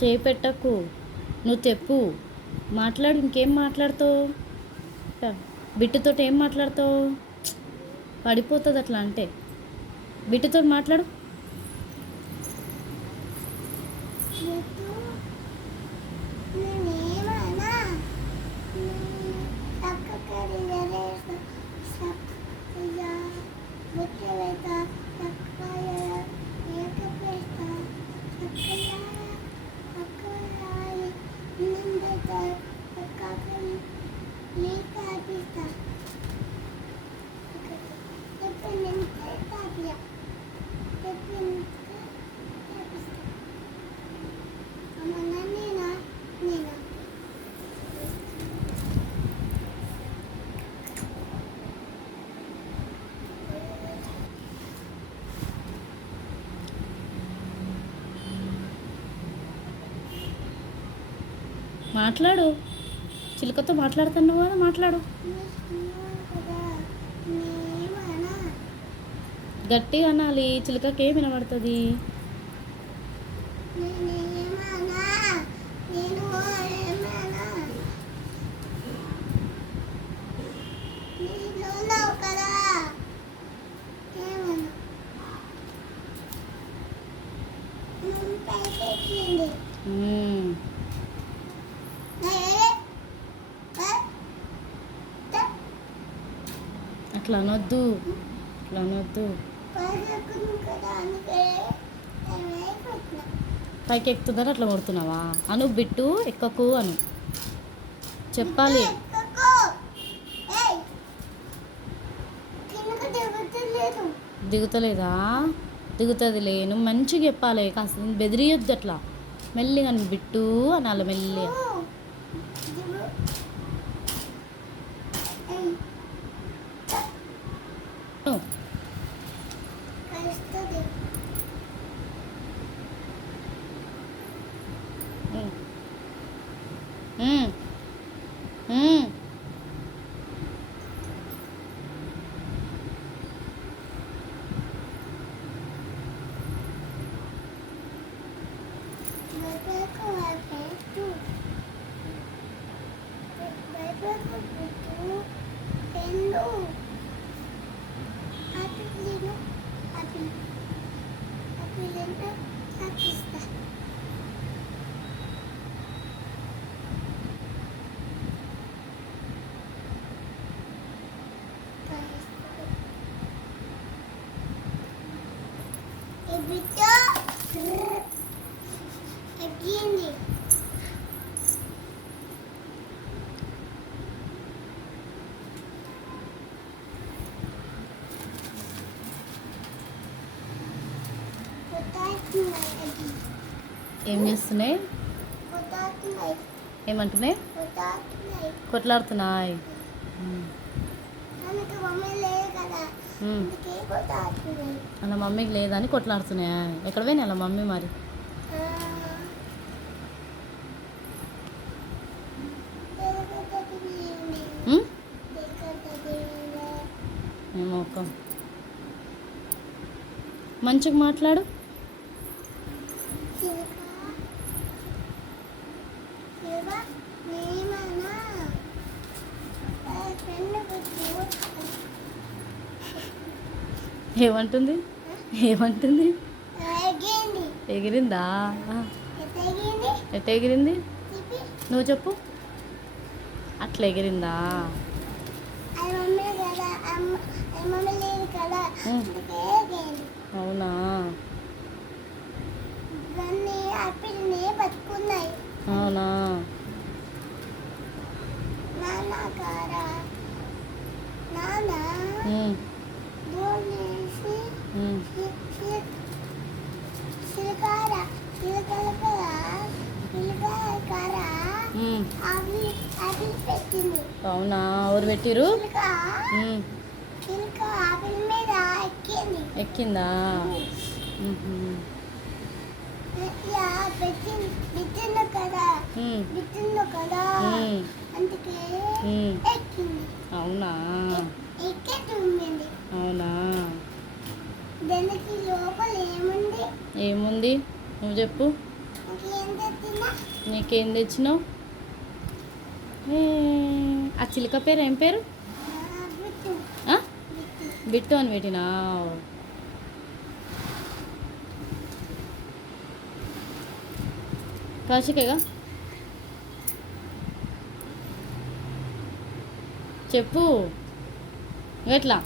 చేపెట్టకు, నువ్వు తెప్పు, మాట్లాడు. ఇంకేం మాట్లాడతావు? బిట్టుతో ఏం మాట్లాడతావు? పడిపోతుంది అట్లా అంటే. బిట్టుతో మాట్లాడు. మాట్లాడు. చిలుకతో మాట్లాడుతున్నావు కదా, మాట్లాడు. గట్టిగా అనాలి, చిలుకకి ఏమి వినబడుతుంది? అట్లా అనొద్దు, అట్లా అనొద్దు. పైకి ఎక్కుతుందని అట్లా కొడుతున్నావా? అను బిట్టు ఎక్కకు అను చెప్పాలి. దిగుతలేదా? దిగుతుందిలే. నువ్వు మంచిగా చెప్పాలి, కాస్త బెదిరియొద్దు. అట్లా మెల్లిగా బిట్టు అనాలి, మెల్లిగా. ఏం చేస్తున్నాయి? ఏమంటున్నాయి? కొట్లాడుతున్నాయి. అలా మమ్మీకి లేదని కొట్లాడుతున్నాయా? ఎక్కడ పోయినా అలా మమ్మీ మరి? ఏమో మంచిగా మాట్లాడు. ఏమంటుంది? ఏమంటుంది? ఎగిరిందా? ఎట్ట ఎగిరింది? నువ్వు చెప్పు. అట్లా ఎగిరిందా? ఉమ్. అందుకే గేలు. అవునా? దాన్ని ఆపిల్ని పట్టుకున్నాయి. అవునా? నాన్న కారా నాన్న ఉమ్, దోనేసి ఉమ్, చిలకార చిలకల కార ఉమ్. ఆపిల్ ఆపిల్ పెట్టింది. అవునా? ఎవరు పెట్టిరు? చిలుక ఉమ్, చిలుక ఆపిల్ మీద ఎక్కింది. ఎక్కిందా? ఉహు. ఇలా పెట్టింది కదా ఉమ్, పెట్టింది కదా ఉమ్, అందుకే ఉమ్. ఎక్కింది. అవునా? ఎక్కి తుమ్మింది. అవునా? దానికి లోపల ఏముంది? ఏముంది? నువ్వు చెప్పు. ఇంకేం తెచ్చిందా? నీకేం తెచ్చినావు? ఏ, ఆ చిలుక పేరు ఏం పేరు? బిట్టు ఆ? బిట్టు. బిట్టు అని పెట్టినావు. కౌశికగా చెప్పు. ఎట్లా?